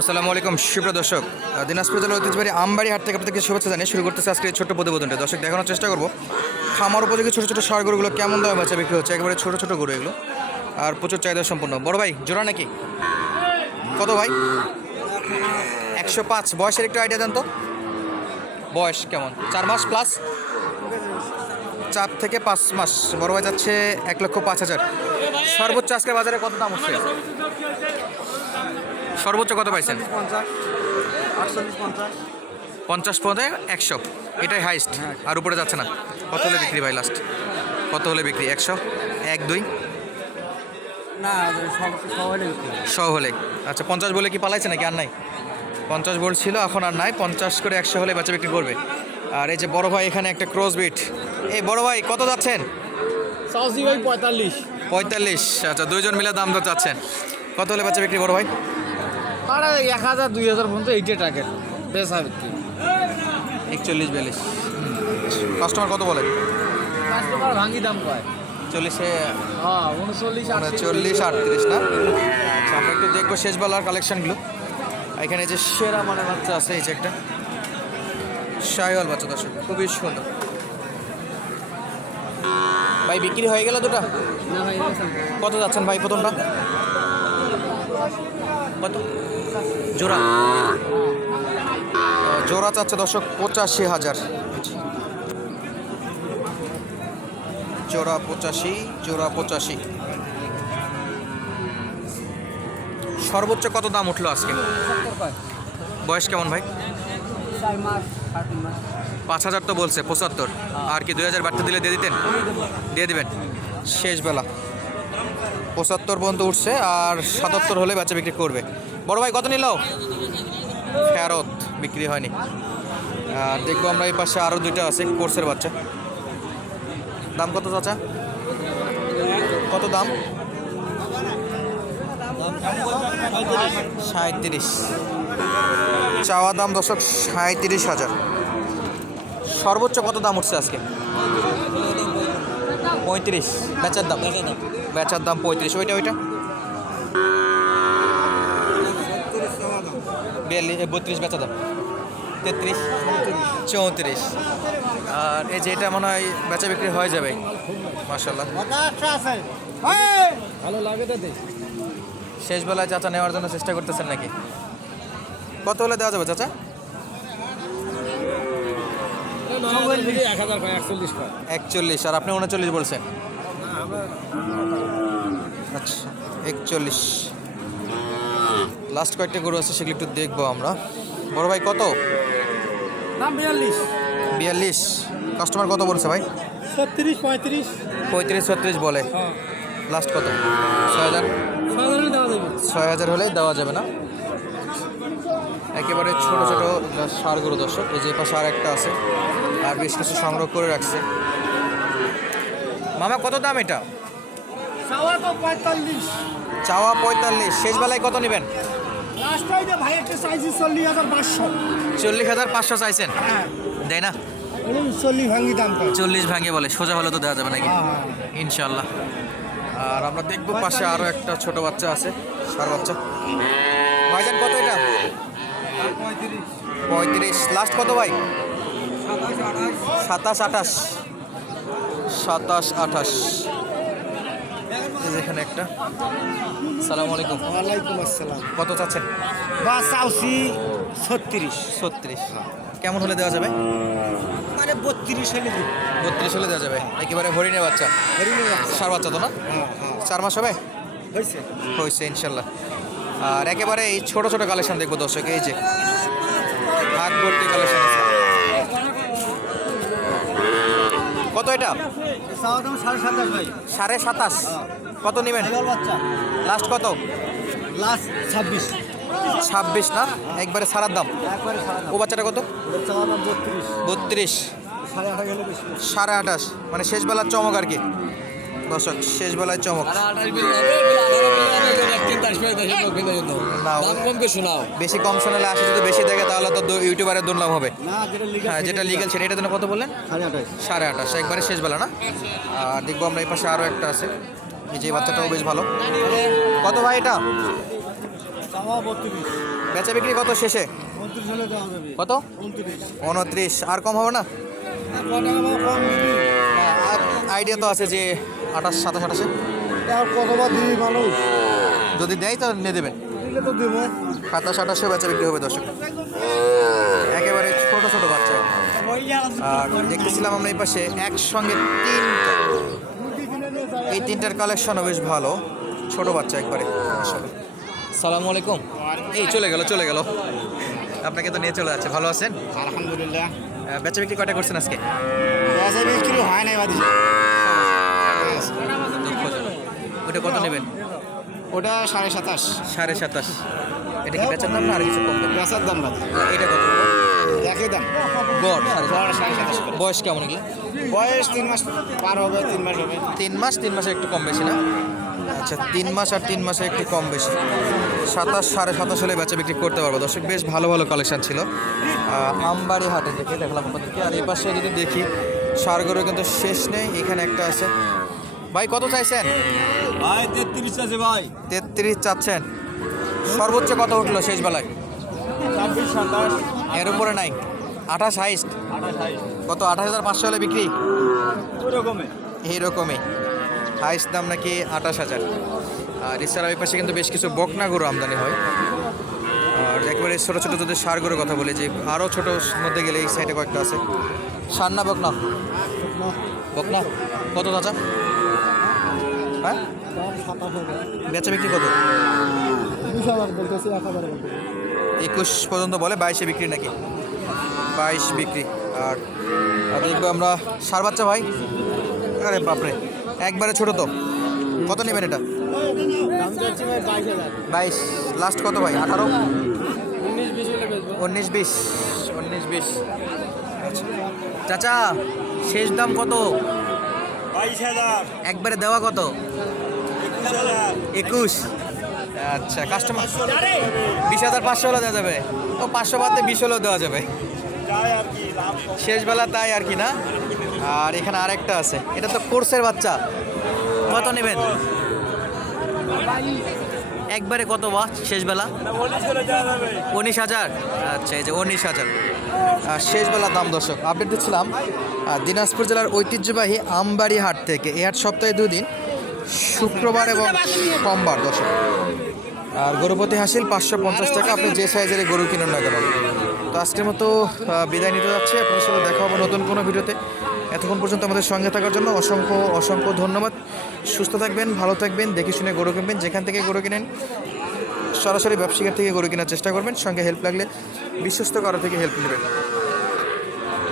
আসসালামু আলাইকুম, সুপ্রিয় দর্শক। দিনাজপুর জেলার ঐতিহ্যবাড়ি আমবাড়ি হাট থেকে আপনাদেরকে শুভেচ্ছা জানিয়ে শুরু করতেছে আজকে এই ছোট্ট প্রতিবেদনটা। দর্শক, দেখানোর চেষ্টা করব। খামার উপযোগী ছোটো ছোটো সার গরুগুলো কেমন দামে বেচা বিক্রি হচ্ছে? একেবারে ছোটো ছোটো গরু এগুলো। আর প্রচুর চাহিদা সম্পন্ন। বড় ভাই, জোড়া নাকি? কত ভাই? একশো পাঁচ। বয়সের একটু আইডিয়া দেন তো। বয়স কেমন? চার মাস প্লাস চার থেকে পাঁচ মাস। বড় ভাই যাচ্ছে এক লক্ষ পাঁচ হাজার। সর্বোচ্চ আজকে বাজারে কত দাম হচ্ছে? সর্বোচ্চ কত পাইছেন? পঞ্চাশ। পঞ্চাশ। পঞ্চাশ পদে একশো। এটাই হাইস্ট আর উপরে যাচ্ছে না। কত হলে বিক্রি ভাই লাস্ট কত হলে বিক্রি? একশো? এক দুই? হয়। শো হলে আচ্ছা পঞ্চাশ বলে কি পালাইছে নাকি? আর নাই। পঞ্চাশ বলছিল এখন আর নাই। পঞ্চাশ করে একশো হলে বাচ্চা বিক্রি করবে। আর এই যে বড় ভাই এখানে একটা ক্রস বিট এই বড় ভাই কত যাচ্ছেন? ভাই পঁয়তাল্লিশ। পঁয়তাল্লিশ। আচ্ছা দুইজন মিলে দাম তো চাচ্ছেন কত হলে বাচ্চা বিক্রি বড় ভাই? আর এক হাজার দুই হাজার পর্যন্ত এইটা টাকা বেচা বিক্রি একচল্লিশ বিয়াল্লিশ। কাস্টমার কত বলে? কাস্টমার ভাঙি দাম কয়? চল্লিশে হ্যাঁ উনচল্লিশ চল্লিশ আটত্রিশ না? আচ্ছা আমরা একটু দেখব শেষ বেলার কালেকশনগুলো এখানে যে সেরা মানে বাচ্চা আছে এই যে একটা। শাহিওয়াল বাচ্চা দর্শক খুবই সুন্দর। ভাই বিক্রি হয়ে গেল দুটা? কত যাচ্ছেন ভাই প্রথমটা? কত? জোড়া। জোড়া চাচ্ছে দর্শক পঁচাশি হাজার। জোড়া পঁচাশি জোড়া পঁচাশি। সর্বোচ্চ কত দাম উঠল আজকে? বয়স কেমন ভাই? পাঁচ হাজার তো বলছে পঁচাত্তর। আর কি দুই হাজার বাড়তে দিলে দিয়ে দিতেন? দিয়ে দিবেন। শেষ বেলা। পঁচাত্তর পর্যন্ত উঠছে আর সাতাত্তর হলে বাচ্চা বিক্রি করবে। বড় ভাই কত নিল? ফেরত বিক্রি হয়নি। আর দেখব আমরা এই পাশে আরও দুইটা আছে কোর্সের বাচ্চা। দাম কত চাচা? কত দাম? সাঁত্রিশ চাওয়া দাম দশক সাঁত্রিশ হাজার। সর্বোচ্চ কত দাম উঠছে আজকে? পঁয়ত্রিশ। বেচার দাম। বেচার দাম পঁয়ত্রিশ। ওইটা ওইটা? বত্রিশ বেচা দাম। তেত্রিশ, চৌত্রিশ। আর এই যে এটা মনে হয় বেচা বিক্রি হয়ে যাবে। মার্শাল্লাহ ভালো লাগে শেষ বেলায় চাচা নেওয়ার জন্য চেষ্টা করতেছেন নাকি? কত হলে দেওয়া যাবে চাচা? এক একচল্লিশ একচল্লিশ, আর আপনি উনচল্লিশ বলছেন। আচ্ছা একচল্লিশ। লাস্ট কয়েকটা গরু আছে সেগুলো একটু দেখব আমরা। বড় ভাই কত? দাম বিয়াল্লিশ। বিয়াল্লিশ। কাস্টমার কত বলছে ভাই? ছত্রিশ পঁয়ত্রিশ। পঁয়ত্রিশ ছত্রিশ বলে। লাস্ট কত? ছয় হাজার? ছয় হাজার হলে দেওয়া যাবে না? একেবারে ছোট ছোট সার গরু দর্শক। এই যে পাশে আর একটা আছে। আর বেশ কিছু সংগ্রহ করে রাখছে। মামা কত দাম এটা? চাওয়া পঁয়তাল্লিশ। চাওয়া পঁয়তাল্লিশ। শেষ বেলায় কত নেবেন? লাস্টাই ভাই একটা চাইছি চল্লিশ হাজার পাঁচশো। চল্লিশ হাজার পাঁচশো চাইছেন? হ্যাঁ। দেয় না? চল্লিশ ভাঙ্গি দাম চল্লিশ ভাঙে বলে সোজা হলে তো দেওয়া যাবে নাকি? হ্যাঁ, ইনশাল্লাহ আর আমরা দেখব পাশে আরও একটা ছোট বাচ্চা আছে সার বাচ্চা। ভাইজান কত এটা? পঁয়ত্রিশ। লাস্ট কত ভাই? সাতাশ আঠাশ। সাতাশ আঠাশ। এখানে একটা। সালাম আলাইকুম। ওয়ালাইকুম আসসালাম। কত চাচ্ছেন? বা চাউসি ছত্রিশ। ছত্রিশ। কেমন হলে দেওয়া যাবে? মানে বত্রিশ হলে বত্রিশ হলে দেওয়া যাবে। একেবারে হরিণের বাচ্চা। হরিণের বাচ্চা। সার বাচ্চা তো না? হ্যাঁ হ্যাঁ। চার মাস হবে? হয়েছে। হয়েছে ইনশাল্লাহ। আর একেবারে এই ছোট ছোট কালেকশন দেখব দর্শক এই যে। হাত ভর্তি কালেকশন কত এটা? সাড়ে সাতাশ কত নেবেন? লাস্ট কত? লাস্ট ছাব্বিশ। ছাব্বিশ না? একবারে সারার দাম। ও বাচ্চাটা কত? বত্রিশ। সাড়ে আঠাশ মানে শেষ বেলার চমক আর কি। দর্শক শেষ বেলায় চমক। বেশি কম শোনালে আসে যদি বেশি দেখে তাহলে তো ইউটিউবারের দুর্নাম হবে। যেটা হ্যাঁ যেটা লিগেল সেটা এটা কত বললেন? সাড়ে আঠাশ। সাড়ে আঠাশ একবারে শেষ বেলা না? আর দেখব আমরা এই পাশে আরও একটা আছে। এই যে বাচ্চাটাও বেশ ভালো। কত ভাই এটা? বেচা বিক্রি কত শেষে? কত? উনত্রিশ। আর কম হবে না? আইডিয়া তো আছে যে আঠাশ সাতাশ আঠাশে। কতবার দিবি মানুষ? যদি দেয় তাহলে নিয়ে দেবেন সাতাশ আঠাশে বেচা বিক্রি হবে দর্শক। একেবারে ছোট ছোট বাচ্চা। আর দেখতেছিলাম আমরা এই পাশে একসঙ্গে তিনটা। এই তিনটার কালেকশনও বেশ ভালো। ছোট বাচ্চা একবারে। আসলে সালামু আলাইকুম। এই চলে গেল চলে গেল। আপনাকে তো নিয়ে চলে যাচ্ছে। ভালো আছেন? আলহামদুলিল্লাহ। বেচা বিক্রি কয়টা করছেন আজকে? বেচা বিক্রি হয় নাই বাদি। ওটা কত নেবেন? ওটা সাড়ে সাতাশ। সাড়ে সাতাশ। এটা কি বেচার দাম না আর কিছু কম? বেচার দাম বাদি। এটা কত? দাম গড় সাড়ে সাতাশ। বয়স কেমন এগুলো? বয়স তিন মাস পার হবে তিন মাস হবে। তিন মাস তিন মাসে একটু কম বেশি না? আচ্ছা তিন মাস আর তিন মাসে একটু কম বেশি। সাতাশ সাড়ে সাতাশ হলে বেচা বিক্রি করতে পারব। দর্শক বেশ ভালো ভালো কালেকশন ছিল। আমবাড়ি হাটে থেকে দেখলাম আপনাদেরকে। আর এই পাশে যদি দেখি সারগরু কিন্তু শেষ নেই। এখানে একটা আছে। ভাই কত চাইছেন? ভাই তেত্রিশ আছে ভাই। তেত্রিশ চাচ্ছেন। সর্বোচ্চ কত উঠল শেষ বেলায় ছাব্বিশ সাতাশ। এর উপরে নাই। আঠাশ হাইস্ট। কত? আঠাশ হাজার পাঁচশো হলে বিক্রি? ওরকমই এইরকমই। হাইস্ট দাম নাকি আঠাশ হাজার। আর এছাড়া ওই পাশে কিন্তু বেশ কিছু বকনা গরু আমদানি হয়। আর একবারে ছোটো ছোটো যদি সার গরুর কথা বলি যে আরও ছোটো মধ্যে গেলে এই সাইডে কয়েকটা আছে। সার না বকনা? বকনা? কত চাচা? হ্যাঁ? বেচা বিক্রি কত? একুশ পর্যন্ত বলে বাইশে বিক্রি নাকি? বাইশ বিক্রি। আর দেখব আমরা সার বাচ্চা ভাই। আরে বাপরে একবারে ছোট তো। কত নেবেন এটা? বাইশ লাস্ট কত ভাই? আঠারো? উনিশ বিশ। উনিশ বিশ। আচ্ছা। চাচা শেষ দাম কত? বাইশ হাজার। একবারে দেওয়া কত? একুশ আচ্ছা কাস্টমার বিশ হাজার পাঁচশো হলেও দেওয়া যাবে। ও পাঁচশো বাদে বিশ হলেও দেওয়া যাবে। শেষবেলা তাই আর কি না? আর এখানে আরেকটা আছে। এটা তো কোর্সের বাচ্চা। কত নেবেন? একবারে কত বা শেষবেলা? উনিশ হাজার? আচ্ছা এই যে উনিশ হাজার। আর শেষবেলা দাম দর্শক আপডেট দিচ্ছিলাম। দিনাজপুর জেলার ঐতিহ্যবাহী আমবাড়ি হাট থেকে, এই হাট সপ্তাহে দুই দিন, শুক্রবার এবং সোমবার দর্শক। আর গরুপতি হাসিল, পাঁচশো পঞ্চাশ টাকা। আপনি যে সাইজের গরু কিনুন না কেন? তো আজকের মতো বিদায় নিতে যাচ্ছে। আপনার সাথে দেখা হবে নতুন কোনো ভিডিওতে। এতক্ষণ পর্যন্ত আমাদের সঙ্গে থাকার জন্য অসংখ্য অসংখ্য ধন্যবাদ। সুস্থ থাকবেন, ভালো থাকবেন, দেখে শুনে গরু কিনবেন, যেখান থেকে গরু কিনেন, সরাসরি ব্যবসায়ীর থেকে গরু কেনার চেষ্টা করবেন। সঙ্গে হেল্প লাগলে, বিশ্বস্ত কারও থেকে হেল্প নেবেন।